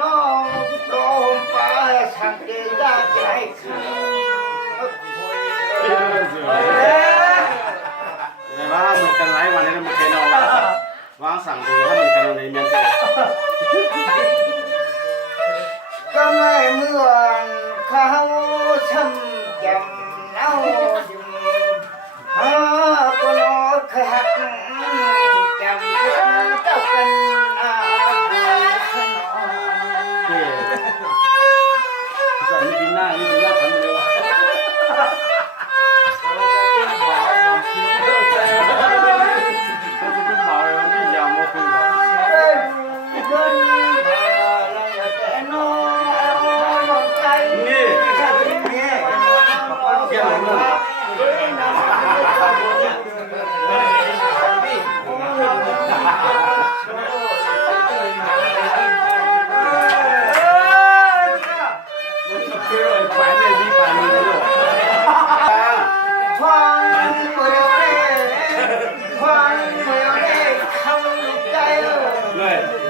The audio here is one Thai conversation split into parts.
น้องโดนป้าสังเกตได้ใจคือแต่ว่าเหมือนกันหลายวันนี้มันเคยนอนวางสั่งดีถ้าเหมือนกันในเมียนเตก็ไม่เมื่อเขาช้ำจำเน่าอยู่ก็นอขัดจำเจ้ากันอาขนมจะมีปีหน้ามีปีหน้าทำเร็ว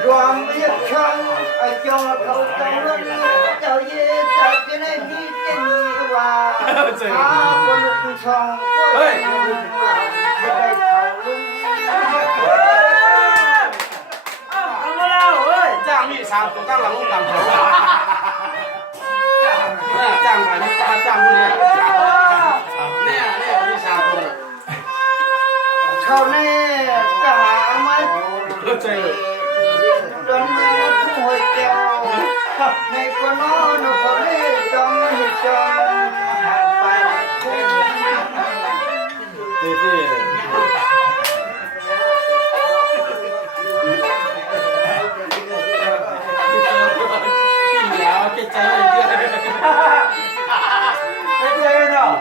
รวมเรียกช่างจงเขาต้องเรื่องเจ้าเย่จัดจะได้มีเจนีว่าคนลุกช่องก็ได้เขาลุงเอามาแล้วเฮ้ยจ้างมีสามตัวตั้งหลังลูกหลังเขาจ้างไปนี่จ้างพวกนี้เนี่ยมีสามตัวเขาเนี่ยจะหาไม่เจอจนมือผู้หอยแก้วในคนโน้นเขาเล่จอมหิจอมห่างไปดีแล้วเกใจเยอะเจ๊เนาะ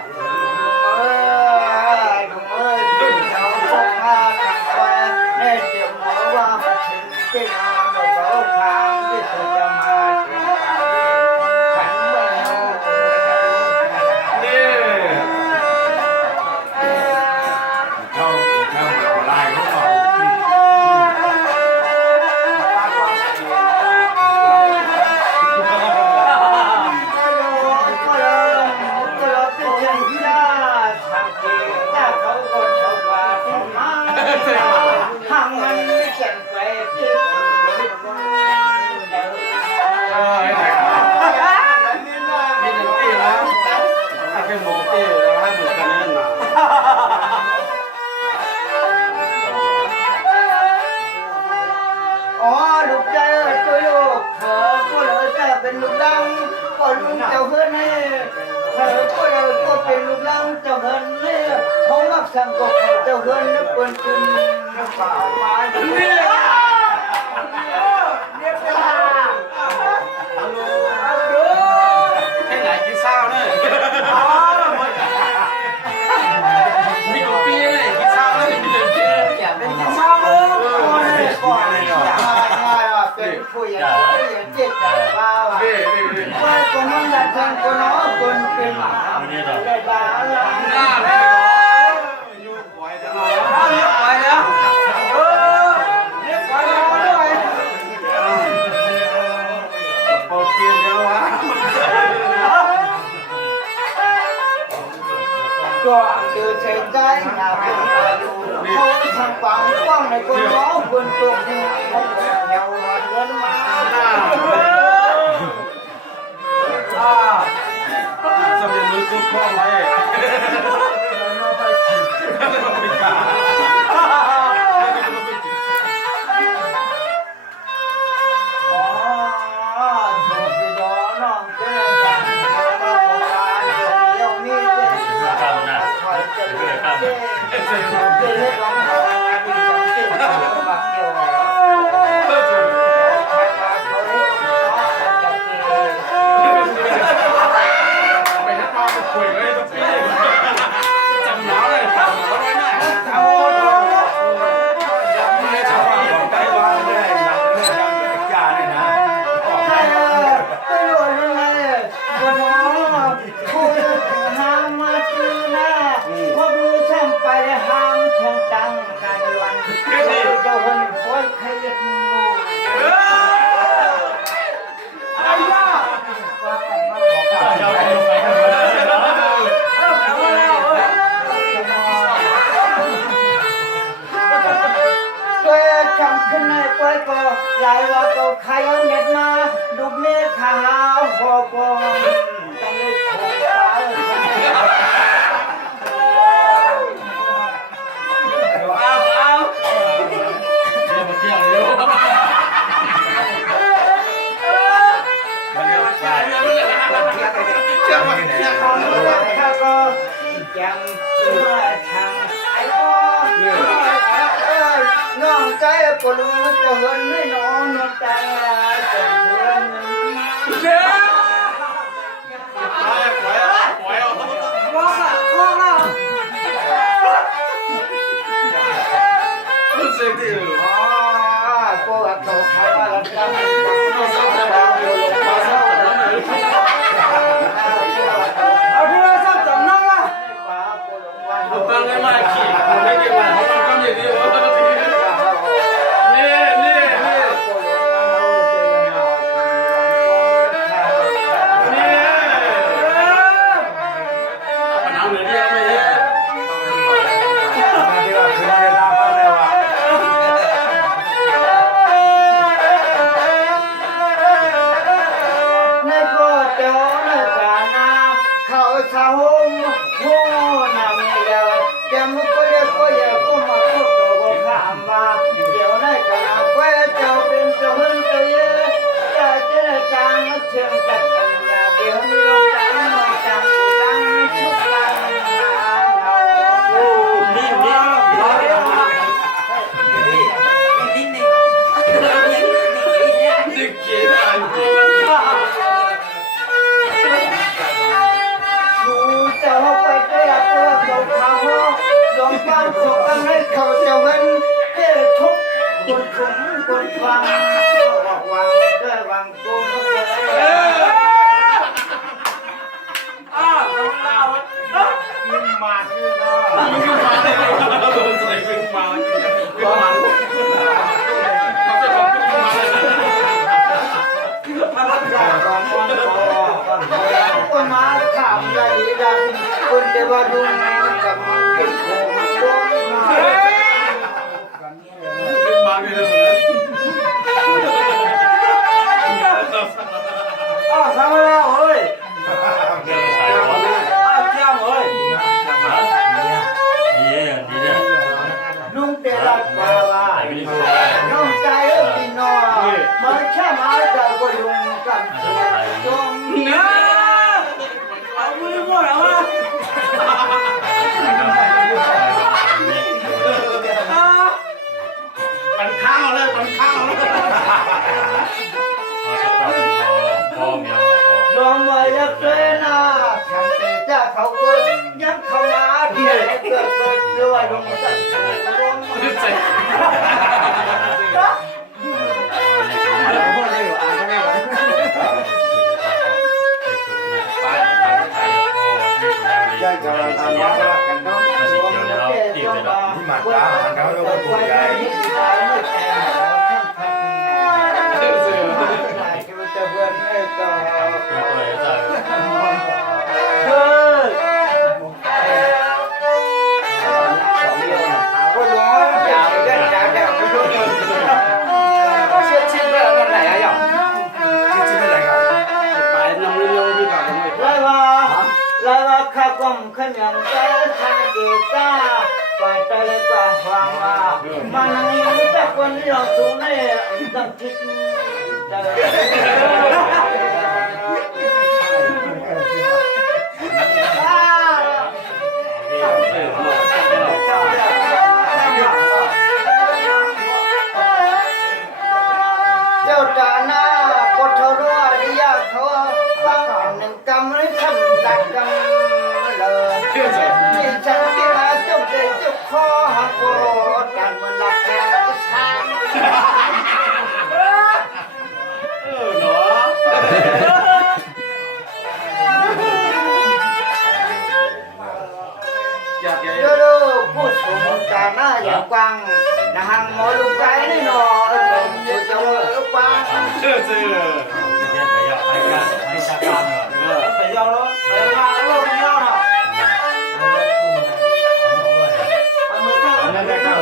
เป็นลูกลังก็ลุงเจ้าเฮือนนี่ก็เราก็เป็นลูกลังเจ้าเฮือนนี่เขารักสังกบเจ้าเฮือนนี่เป็นคืนป่าไม้เนี่ยเป็นหาให้ไหนกินข้าวเนี่ยมีกุ๊กปี้เลยกินข้าวเลยมีเลยเป็นกินข้าวเลยก่อนเป็นผู้ใหญ่เจ็ดใจบ้าว่าคนนั้นอยากทำคนน้องคนเป็นหมาได้บ้าละหน้าเลยยุ่งไว้จะรอเรียกไว้แล้วเรียกไว้แล้วด้วยปอดเกียร์เดียววะก็เดือดใจใจหนาเป็นอายุเขาทำความกว้างในคนน้องคนตัวนี้เขาแถวรอเงินมาจะเป็นมือซุกข้อไว้เ กล้วยก็หลายว่าก็ใครเอาเน็ตมาลูกเมียขาวพอปองกันเลยโผล่เอาเดี๋ยวมาเที่ยวเร็วมันเดี๋ยวมาเที่ยวเร็วเที่ยวมาเที่ยว ของเรื่องข้าก็ยังเชื่อช่างไอ้ก็น้องใจก็รู้จะเหินให้น้องน้องใจจะเหิน เจ้าปล่อยเอาร้องอ่ะร้องอ่ะ รู้สึกดีอ๋อ๋ออกูอัดเขาทำอะไรกันน้องสาวเราอยู่ลงมาเศร้าเอาที่เราชอบจำน้องอ่ะ ตั้งได้มากขี่ไม่เกี่ยวกับเขาต้องอย่างนี้วะเชื่อจัดปัญญาเดี๋ยวนี้เราจังมาจังจังชุบลังโอ้นี่ดึกเกียร์อันกูดูเจ้าไปเจ้าตัวเจ้าเขาลงบ้านส่งกันให้เขาเจ้าเงินเจ้าทุกคนคุ้มคนฟังบอกวังเจ้าวังกูมาคือเนาะ มันคือมาเลยโดนใส่คือมาคือมาเขาจะบอกคือมาเลยคนมาถามยาดีดันคนเดียวดูกับมันเป็นโคมันร้อนมา คือมาคือเลยอ้าวทำอะไรเฮ้ยลุงเตลัดมาว่าน้องใจปีนอมาแค่มาใจก็ลุงกันจงเนื้อเอามือหมดแล้วปันข้าวเลยปันข้าวเลยลองไว้ยักษ์เลยนะฉันจะเขาก็ยังเข้ามาเดียวเกิดด้วยลงจัดลงใส่ยังจะทำว่ากันเนาะที่มาตาหันเขาโยกตัวใหญ่จะเพื่อนให้ต่อก็ร้อนอย่าเล่นอย่าอย่าไปดูเชื่อชิมไปแล้วไหนอะอย่างชิมไปไหนกันไปนำเรื่องที่กับผมแล้วว่าข้าก้มขยันใจชาเกจ้าไปใจกว่าฟังว่ามันยังจะคนยอมสูงในตั้งคิดเจ้าตาหน้าปทรัวดิยาเขาฟังหนึ่งกำหรือทำตัดกำเลยที่ฉันที่มาจุกเด็กจุกคอหักโบกันมันหลักแก่ช้างเนาะอยากแก ดูผู้ชมตาหน้าอย่างกว้างนะฮังมอลูกใจนี่หนอผมจะเจอกว้างไปยาวแล้วไปมาแล้วไปยาวน่ะอันนั้นได้ครับ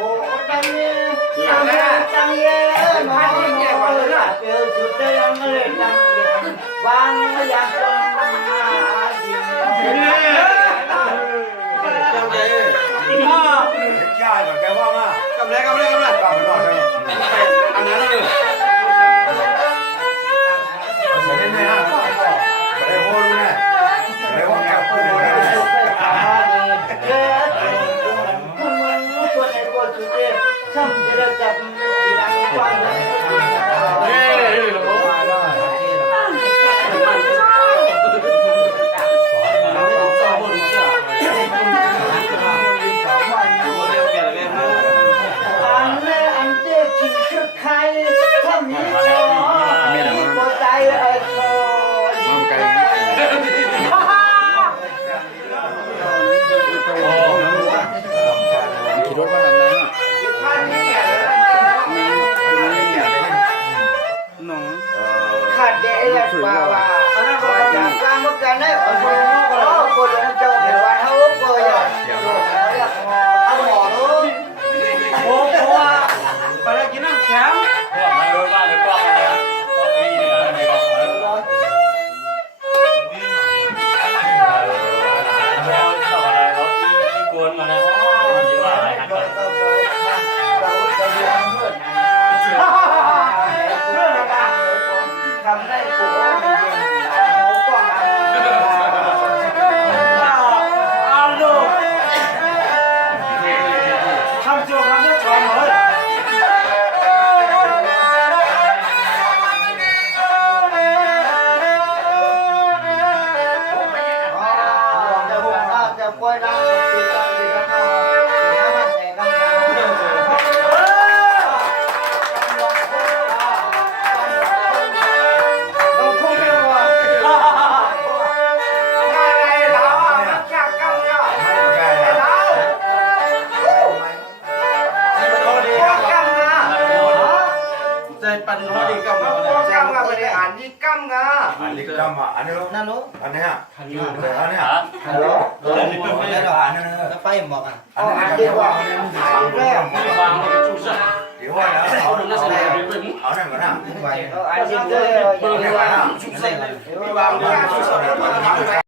โอ้ตังเย่ตังเย่น้องเจอสุดยังเลยตังเย่วางอยากจะมาจริง ใช่ก่อนแกว่ามา cầm lấy cầm lấy cầm lấy กลับไปนอนเลย ăn nó được เสียงแน่ฮะไม่ได้โหดูแน่ไม่ได้โหแกพูดเลย ขี่รถมาแบบนั้นอ่ะน้อง ขาดเด็กว่าว่าจากการเมื่อกันได้โอ้โหคนนั้นเจอในวันเขาเปิดอย่างเอาหมอรู้ โอ้โหไปได้กินน้ำแข็ง ไม่รู้ว่าหรือกล้องอะไรนะกล้องนี้เนี่ยในกล้องแล้วต่ออะไรเขาที่กวนมานะคิดว่าอะไรหันก่อน ทำได้ผัวเย็นเขาก็มา เอาดูทำตัวทำได้ชมเลย จะหุ่นจะป่วยได้ตีกันตีกันเอาน้ำมันแดงกันเราพูดไม่ว่าอะไรเราจากกันเนี่ย ไม่แกแล้ว เรากันนะ ใจปั่นหัวดีกับ เรากันกับไปอ่านนี่กัมนะ อันนี้ก็จำอ่ะอันนี้รู้ นั่นรู้ อันนี้อ่ะอันนี้อ่ะ ฮัลโหล อันนี้อ่ะอันนี้ แล้วไปหมอกอ่ะอ๋ออ่านดีกว่าอ่านแรก วางจุดสั่ง เดี๋ยวว่าแล้ว เอาหนึ่งน่าสนใจไปมึง เอาหนึ่งก่อนนะ อ่านดีเลย เบอร์ไหนวะจุดสั่งวางจุดสั่ง